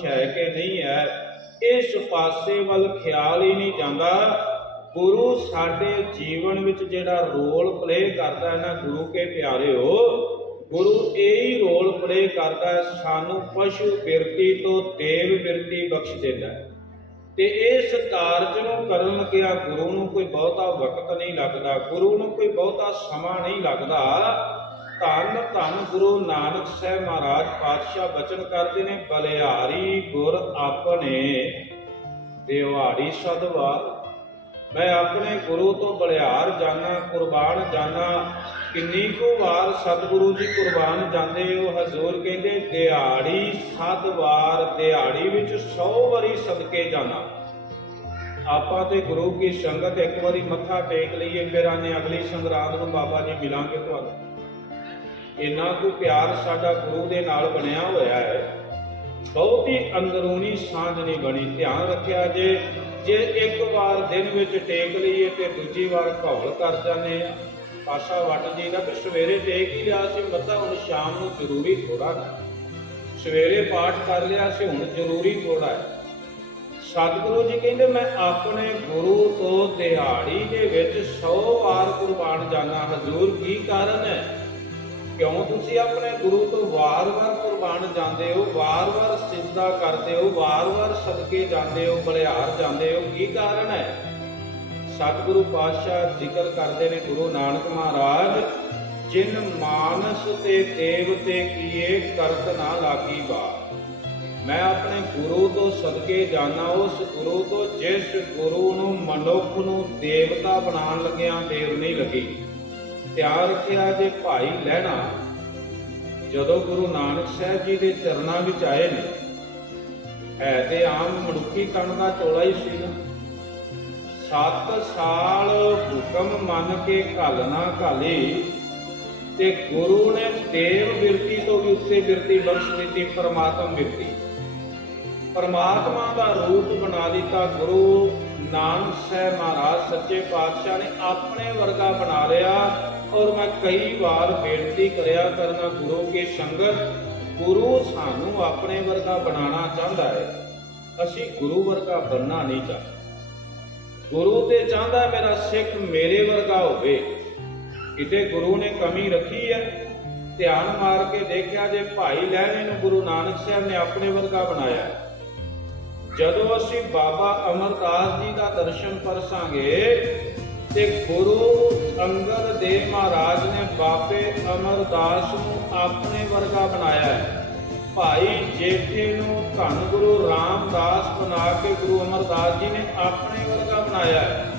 ਕੁਛ ਹੈ ਕਿ ਨਹੀਂ ਹੈ, ਇਸ ਪਾਸੇ ਵੱਲ ਖਿਆਲ ਹੀ ਨਹੀਂ ਜਾਂਦਾ। ਗੁਰੂ ਸਾਡੇ ਜੀਵਨ ਵਿੱਚ ਜਿਹੜਾ ਰੋਲ ਪਲੇ ਕਰਦਾ ਹੈ ਨਾ ਗੁਰੂ ਕੇ ਪਿਆਰਿਓ, ਗੁਰੂ ਇਹ ਰੋਲ ਪਲੇ ਕਰਦਾ ਹੈ, ਸਾਨੂੰ ਪਸ਼ੂ ਬਿਰਤੀ ਤੋਂ ਦੇਵ ਬਿਰਤੀ ਬਖਸ਼ ਦਿੰਦਾ ਹੈ। ਤੇ ਇਸ ਕਾਰਜ ਨੂੰ ਕਰਨ ਲੱਗਿਆ ਗੁਰੂ ਨੂੰ ਕੋਈ ਬਹੁਤਾ ਵਕਤ ਨਹੀਂ ਲੱਗਦਾ, ਗੁਰੂ ਨੂੰ ਕੋਈ ਬਹੁਤਾ ਸਮਾਂ ਨਹੀਂ ਲੱਗਦਾ। ਧੰਨ ਧੰਨ ਗੁਰੂ ਨਾਨਕ ਸਾਹਿਬ ਮਹਾਰਾਜ, ਪਾਤਸ਼ਾਹ ਬਚਨ ਕਰਦੇ ਨੇ ਬਲਿਹਾਰੀ ਗੁਰ ਆਪਣੇ। ਦਿਵਾੜੀ ਸਦਵਾ ਮੈਂ ਆਪਣੇ ਗੁਰੂ ਤੋਂ ਬਲਿਹਾਰ ਜਾਣਾ ਕੁਰਬਾਨ ਜਾਣਾ ਕਿੰਨੀ ਕੁ ਵਾਰ ਸਤਿਗੁਰੂ ਜੀ ਕੁਰਬਾਨ ਜਾਂਦੇ ਉਹ ਹਜ਼ੂਰ ਕਹਿੰਦੇ, ਦਿਹਾੜੀ ਸੱਤ ਵਾਰ ਦਿਹਾੜੀ ਵਿੱਚ 100 ਵਾਰੀ ਸਦਕੇ ਜਾਣਾ ਆਪਾਂ ਤੇ ਗੁਰੂ ਕੀ ਸੰਗਤ ਇੱਕ ਵਾਰੀ ਮੱਥਾ ਟੇਕ ਲਈਏ, ਫਿਰ ਆਨੇ ਅਗਲੀ ਸੰਗਰਾਂਦ ਨੂੰ ਬਾਬਾ ਜੀ ਮਿਲਾਂਗੇ ਤੁਹਾਨੂੰ। ਇੰਨਾ ਕੁ ਪਿਆਰ ਸਾਡਾ ਗੁਰੂ ਦੇ ਨਾਲ ਬਣਿਆ ਹੋਇਆ ਹੈ, ਬਹੁਤੀ ਅੰਦਰੂਨੀ ਸਾਂਝ ਨਹੀਂ ਬਣੀ। ਧਿਆਨ ਰੱਖਿਆ ਜੇ ਜੇ ਇੱਕ ਵਾਰ ਦਿਨ ਵਿੱਚ ਟੇਕ ਲਈਏ ਤੇ ਦੂਜੀ ਵਾਰ ਘੌਲ ਕਰ ਜਾਂਦੇ ਆ ਪਾਸ਼ਾ ਵੱਟ ਜੀ ਦਾ ਵੀ ਸਵੇਰੇ ਟੇਕ ਹੀ ਲਿਆ ਸੀ, ਮੱਥਾ ਹੁਣ ਸ਼ਾਮ ਨੂੰ ਜ਼ਰੂਰੀ ਥੋੜਾ ਹੈ ਸਵੇਰੇ ਪਾਠ ਕਰ ਲਿਆ ਸੀ, ਹੁਣ ਜ਼ਰੂਰੀ ਥੋੜਾ ਹੈ। ਸਤਿਗੁਰੂ ਜੀ ਕਹਿੰਦੇ, ਮੈਂ ਆਪਣੇ ਗੁਰੂ ਤੋਂ ਦਿਹਾੜੀ ਦੇ ਵਿੱਚ 100 ਵਾਰ ਕੁਰਬਾਨ ਜਾਣਾ ਹਜ਼ੂਰ ਕੀ ਕਾਰਨ ਹੈ? ਕਿਉਂ ਤੁਸੀਂ ਆਪਣੇ ਗੁਰੂ ਤੋਂ ਵਾਰ-ਵਾਰ ਕੁਰਬਾਨ ਜਾਂਦੇ ਹੋ ਵਾਰ-ਵਾਰ ਸਿਜਦਾ ਕਰਦੇ ਹੋ ਵਾਰ-ਵਾਰ ਸਦਕੇ ਜਾਂਦੇ ਹੋ ਬਲਿਹਾਰ ਜਾਂਦੇ ਹੋ, ਕੀ ਕਾਰਨ ਹੈ? ਸਤਿਗੁਰੂ ਪਾਤਸ਼ਾਹ ਜ਼ਿਕਰ ਕਰਦੇ ਨੇ ਗੁਰੂ ਨਾਨਕ ਮਹਾਰਾਜ, ਜਿਨ ਮਾਨਸ ਤੇ ਦੇਵ ਤੇ ਕੀਏ ਕਰਤ ਨਾ ਲਾਗੀ ਬਾ ਮੈਂ ਆਪਣੇ ਗੁਰੂ ਤੋਂ ਸਦਕੇ ਜਾਣਾ ਉਸ ਗੁਰੂ ਤੋਂ ਜਿਸ ਗੁਰੂ ਨੂੰ ਮਨੁੱਖ ਨੂੰ ਦੇਵਤਾ ਬਣਾਉਣ ਲੱਗਿਆ ਦੇਰ ਨਹੀਂ ਲੱਗੀ। ਧਿਆਨ ਰੱਖਿਆ ਜੇ ਭਾਈ ਲੈਣਾ, ਜਦੋਂ ਗੁਰੂ ਨਾਨਕ ਸਾਹਿਬ ਜੀ ਦੇ ਚਰਨਾਂ ਵਿੱਚ ਆਏ ਨੇ, ਹੈ ਤੇ ਆਮ ਮਨੁੱਖੀ ਕਣ ਦਾ ਚੋਲਾ ਹੀ ਸੀਗਾ। ਨਾ ਸੱਤ ਸਾਲ ਹੁਕਮ ਮੰਨ ਕੇ ਘਾਲਣਾ ਘਾਲੀ, ਤੇ ਗੁਰੂ ਨੇ ਦੇਵ ਬਿਰਤੀ ਤੋਂ ਵੀ ਉੱਤੇ ਬਿਰਤੀ ਬਖਸ਼ ਦਿੱਤੀ, ਪਰਮਾਤਮ ਬਿਰਤੀ। ਪਰਮਾਤਮਾ ਦਾ ਰੂਪ ਬਣਾ ਦਿੱਤਾ ਗੁਰੂ ਨਾਨਕ ਸਾਹਿਬ ਮਹਾਰਾਜ, ਸੱਚੇ ਪਾਤਸ਼ਾਹ ਨੇ ਆਪਣੇ ਵਰਗਾ ਬਣਾ ਲਿਆ ਔਰ ਮੈਂ ਕਈ ਵਾਰ ਬੇਨਤੀ ਕਰਿਆ ਕਰਨਾ, ਗੁਰੂ ਕੇ ਸੰਗਤ, ਗੁਰੂ ਸਾਨੂੰ ਆਪਣੇ ਵਰਗਾ ਬਣਾਉਣਾ ਚਾਹੁੰਦਾ ਹੈ। ਅਸੀਂ ਗੁਰੂ ਵਰਗਾ ਬਣਨਾ ਨਹੀਂ ਚਾਹੁੰਦੇ। ਗੁਰੂ ਤੇ ਚਾਹੁੰਦਾ ਮੇਰਾ ਸਿੱਖ ਮੇਰੇ ਵਰਗਾ ਹੋਵੇ। ਕਿਤੇ ਗੁਰੂ ਨੇ ਕਮੀ ਰੱਖੀ ਹੈ, ਧਿਆਨ ਮਾਰ ਕੇ ਦੇਖਿਆ ਜੇ ਭਾਈ ਲੈਣੇ ਨੂੰ ਗੁਰੂ ਨਾਨਕ ਸਾਹਿਬ ਨੇ ਆਪਣੇ ਵਰਗਾ ਬਣਾਇਆ ਜਦੋਂ ਅਸੀਂ ਬਾਬਾ ਅਮਰਦਾਸ ਜੀ ਦਾ ਦਰਸ਼ਨ ਕਰਸਾਂਗੇ ਤੇ ਗੁਰੂ ਅੰਗਦ ਦੇਵ ਮਹਾਰਾਜ ਨੇ ਬਾਬੇ ਅਮਰਦਾਸ ਨੂੰ ਆਪਣੇ ਵਰਗਾ ਬਣਾਇਆ ਹੈ। ਭਾਈ ਜੇਠੇ ਨੂੰ ਧੰਨ ਗੁਰੂ ਰਾਮਦਾਸ ਬਣਾ ਕੇ ਗੁਰੂ ਅਮਰਦਾਸ ਜੀ ਨੇ ਆਪਣੇ ਵਰਗਾ ਬਣਾਇਆ ਹੈ।